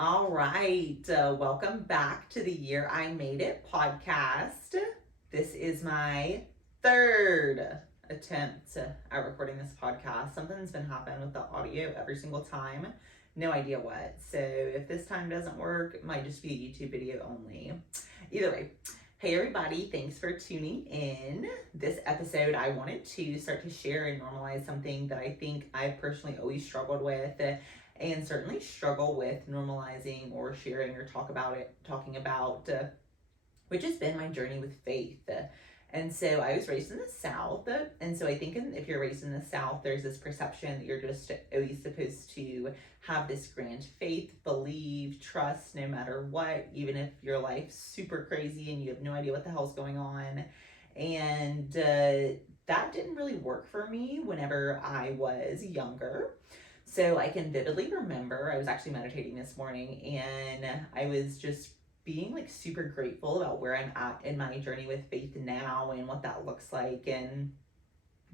All right, welcome back to the Year I Made It podcast. This is my third attempt at recording this podcast. Something's been happening with the audio every single time. No idea what. So if this time doesn't work, it might just be a YouTube video only. Either way, hey everybody, thanks for tuning in. This episode, I wanted to start to share and normalize something that I think I've personally always struggled with. And certainly struggle with normalizing or sharing or talking about, which has been my journey with faith. And so I was raised in the South. And so I think if you're raised in the South, there's this perception that you're just always supposed to have this grand faith, believe, trust no matter what, even if your life's super crazy and you have no idea what the hell's going on. And that didn't really work for me whenever I was younger. So I can vividly remember, I was actually meditating this morning and I was just being like super grateful about where I'm at in my journey with faith now and what that looks like, and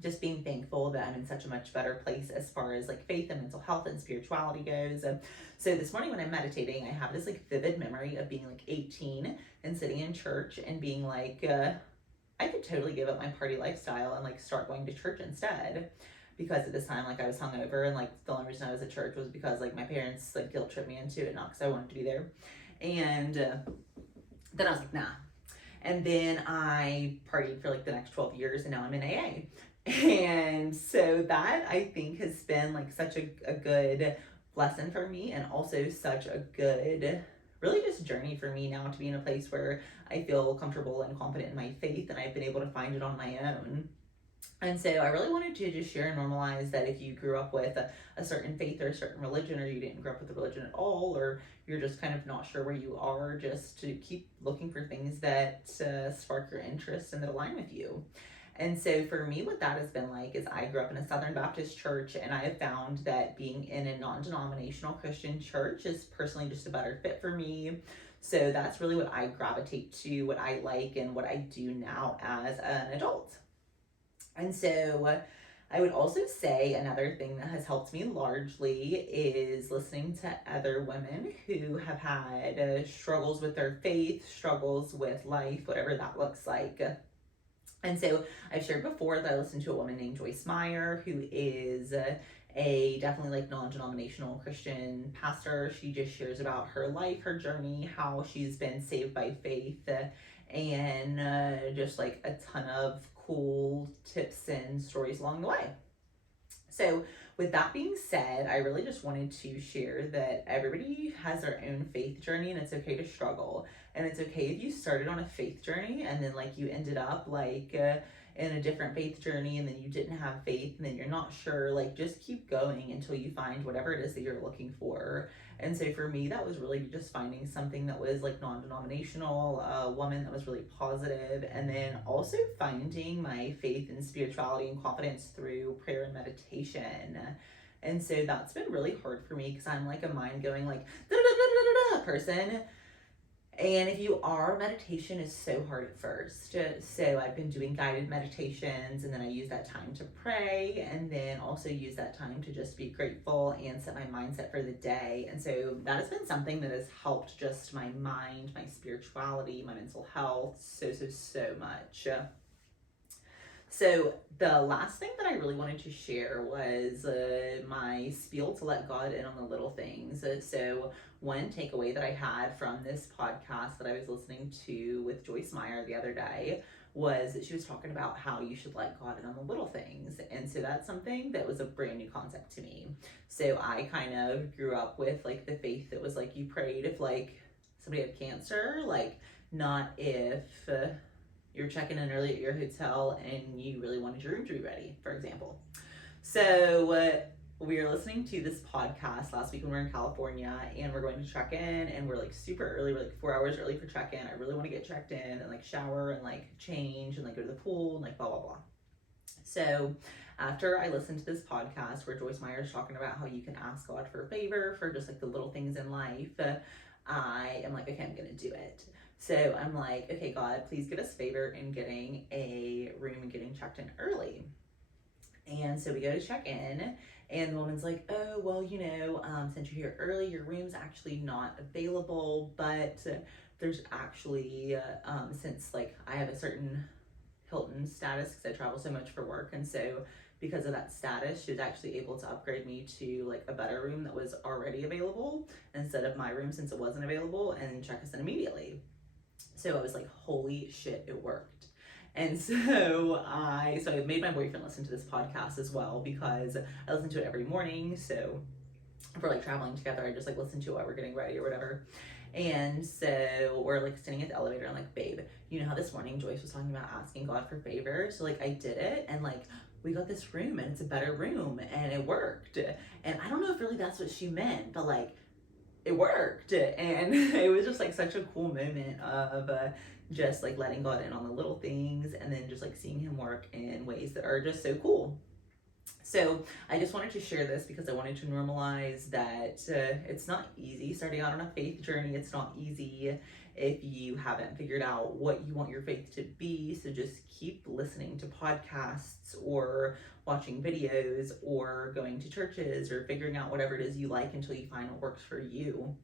just being thankful that I'm in such a much better place as far as like faith and mental health and spirituality goes. So this morning when I'm meditating, I have this like vivid memory of being like 18 and sitting in church and being like, I could totally give up my party lifestyle and like start going to church instead. Because at this time, like I was hungover, and like the only reason I was at church was because like my parents like guilt tripped me into it, not because I wanted to be there. And then I was like, nah. And then I partied for like the next 12 years, and now I'm in AA. And so that I think has been like such a good lesson for me, and also such a good, really just journey for me now to be in a place where I feel comfortable and confident in my faith, and I've been able to find it on my own. And so I really wanted to just share and normalize that if you grew up with a certain faith or a certain religion, or you didn't grow up with a religion at all, or you're just kind of not sure where you are, just to keep looking for things that spark your interest and that align with you. And so for me, what that has been like is I grew up in a Southern Baptist church, and I have found that being in a non-denominational Christian church is personally just a better fit for me. So that's really what I gravitate to, what I like, and what I do now as an adult. And so I would also say another thing that has helped me largely is listening to other women who have had struggles with their faith, struggles with life, whatever that looks like. And so I've shared before that I listened to a woman named Joyce Meyer, who is a definitely like non-denominational Christian pastor. She just shares about her life, her journey, how she's been saved by faith, and just like a ton of cool tips and stories along the way. So with that being said, I really just wanted to share that everybody has their own faith journey, and it's okay to struggle. And it's okay if you started on a faith journey and then like you ended up like in a different faith journey, and then you didn't have faith, and then you're not sure. Like, just keep going until you find whatever it is that you're looking for. And so for me, that was really just finding something that was like non-denominational, a woman that was really positive, and then also finding my faith and spirituality and confidence through prayer and meditation. And so that's been really hard for me because I'm like a mind going like da da da da da person. And if you are, meditation is so hard at first. So I've been doing guided meditations, and then I use that time to pray, and then also use that time to just be grateful and set my mindset for the day. And so that has been something that has helped just my mind, my spirituality, my mental health so much. So the last thing that I really wanted to share was my spiel to let God in on the little things. So one takeaway that I had from this podcast that I was listening to with Joyce Meyer the other day was that she was talking about how you should let God in on the little things. And so that's something that was a brand new concept to me. So I kind of grew up with like the faith that was like you prayed if like somebody had cancer, like not if you're checking in early at your hotel and you really wanted your room to be ready, for example. So we were listening to this podcast last week when we were in California, and we're going to check in, and we're like super early. We're like 4 hours early for check-in. I really want to get checked in and like shower and like change and like go to the pool and like blah, blah, blah. So after I listened to this podcast where Joyce Meyer is talking about how you can ask God for a favor for just like the little things in life, I am like, okay, I'm going to do it. So I'm like, okay, God, please give us favor in getting a room and getting checked in early. And so we go to check in, and the woman's like, oh, well, since you're here early, your room's actually not available, but there's actually, since like I have a certain Hilton status because I travel so much for work, and so because of that status, she was actually able to upgrade me to like a better room that was already available instead of my room since it wasn't available, and check us in immediately. So I was like, holy shit, it worked. And so I made my boyfriend listen to this podcast as well because I listen to it every morning. So if we're like traveling together, I just like listen to it while we're getting ready or whatever. And so we're like sitting at the elevator and like, babe, you know how this morning Joyce was talking about asking God for favor? So like I did it, and like we got this room and it's a better room and it worked. And I don't know if really that's what she meant, but like it worked. And it was just like such a cool moment of just like letting God in on the little things, and then just like seeing him work in ways that are just so cool. So I just wanted to share this because I wanted to normalize that it's not easy starting out on a faith journey. It's not easy if you haven't figured out what you want your faith to be. So just keep listening to podcasts or watching videos or going to churches or figuring out whatever it is you like until you find what works for you.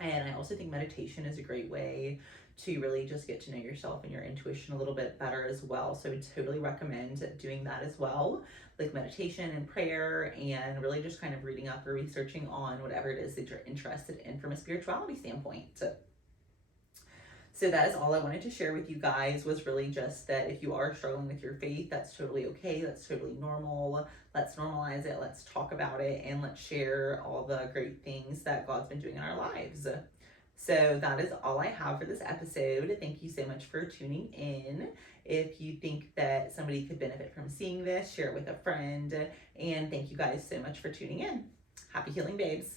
And I also think meditation is a great way to really just get to know yourself and your intuition a little bit better as well. So I totally recommend doing that as well, like meditation and prayer, and really just kind of reading up or researching on whatever it is that you're interested in from a spirituality standpoint. So that is all I wanted to share with you guys, was really just that if you are struggling with your faith, that's totally okay. That's totally normal. Let's normalize it. Let's talk about it, and let's share all the great things that God's been doing in our lives. So that is all I have for this episode. Thank you so much for tuning in. If you think that somebody could benefit from seeing this, share it with a friend. And thank you guys so much for tuning in. Happy healing, babes.